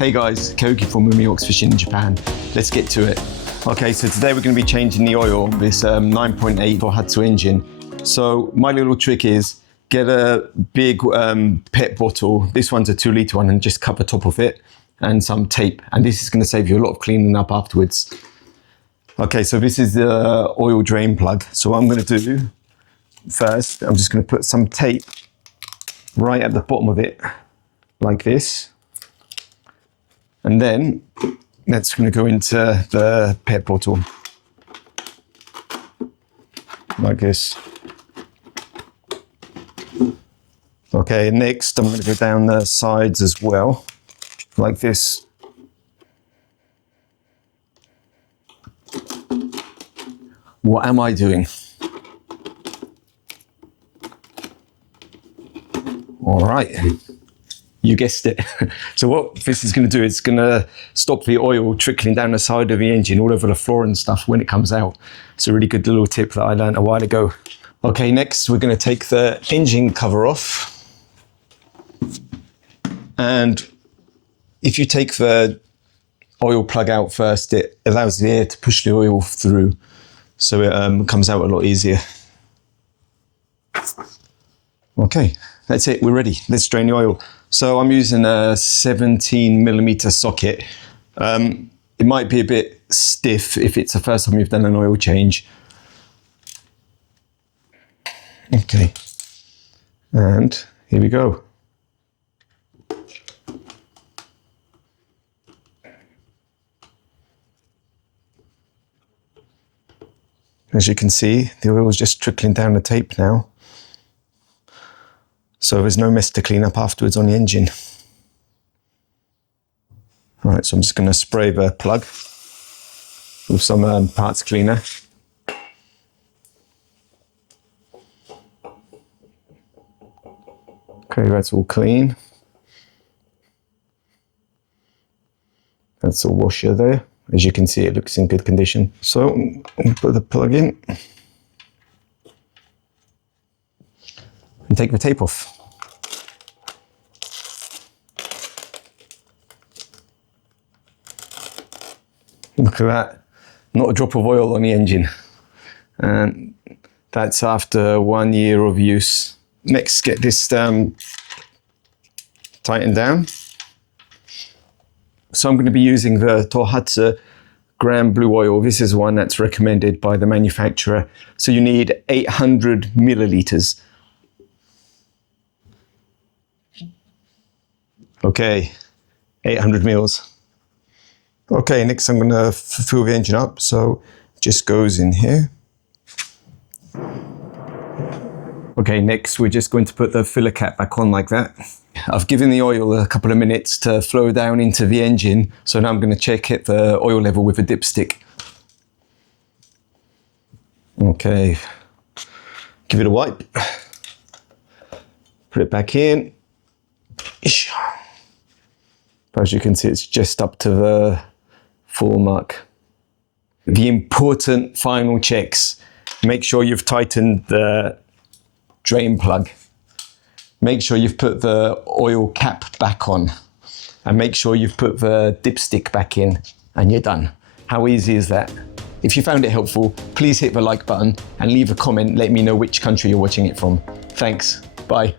Hey guys, Koki from Umiox Fishing in Japan. Let's get to it. Okay, so today we're going to be changing the oil, this 9.8 Tohatsu engine. So my little trick is get a big pet bottle. This one's a 2-litre one, and just cover top of it and some tape. And this is going to save you a lot of cleaning up afterwards. Okay, so this is the oil drain plug. So what I'm going to do first, I'm just going to put some tape right at the bottom of it, like this. And then that's going to go into the pet bottle, like this. Okay, next I'm going to go down the sides as well, like this. What am I doing? All right. You guessed it. So what this is going to do, it's going to stop the oil trickling down the side of the engine all over the floor and stuff when it comes out. It's a really good little tip that I learned a while ago. Okay, next we're going to take the engine cover off. And if you take the oil plug out first, it allows the air to push the oil through, so it comes out a lot easier. Okay, that's it, we're ready. Let's drain the oil. So I'm using a 17mm socket. It might be a bit stiff if it's the first time you've done an oil change. Okay, and here we go. As you can see, the oil is just trickling down the tape now. So there's no mess to clean up afterwards on the engine. All right, so I'm just going to spray the plug with some parts cleaner. Okay, that's all clean. That's the washer there. As you can see, it looks in good condition. So I'll put the plug in and take the tape off. Look at that, not a drop of oil on the engine. And that's after 1 year of use. Next, get this tightened down. So I'm going to be using the Tohatsu Grand Blue oil. This is one that's recommended by the manufacturer. So you need 800 milliliters. Okay, 800 mils. Okay, next I'm going to fill the engine up. So it just goes in here. Okay, next we're just going to put the filler cap back on like that. I've given the oil a couple of minutes to flow down into the engine, so now I'm going to check the oil level with a dipstick. Okay, give it a wipe. Put it back in. As you can see, it's just up to the full mark. The important final checks. Make sure you've tightened the drain plug. Make sure you've put the oil cap back on, and make sure you've put the dipstick back in, and you're done. How easy is that? If you found it helpful, please hit the like button and leave a comment. Let me know which country you're watching it from. Thanks. Bye.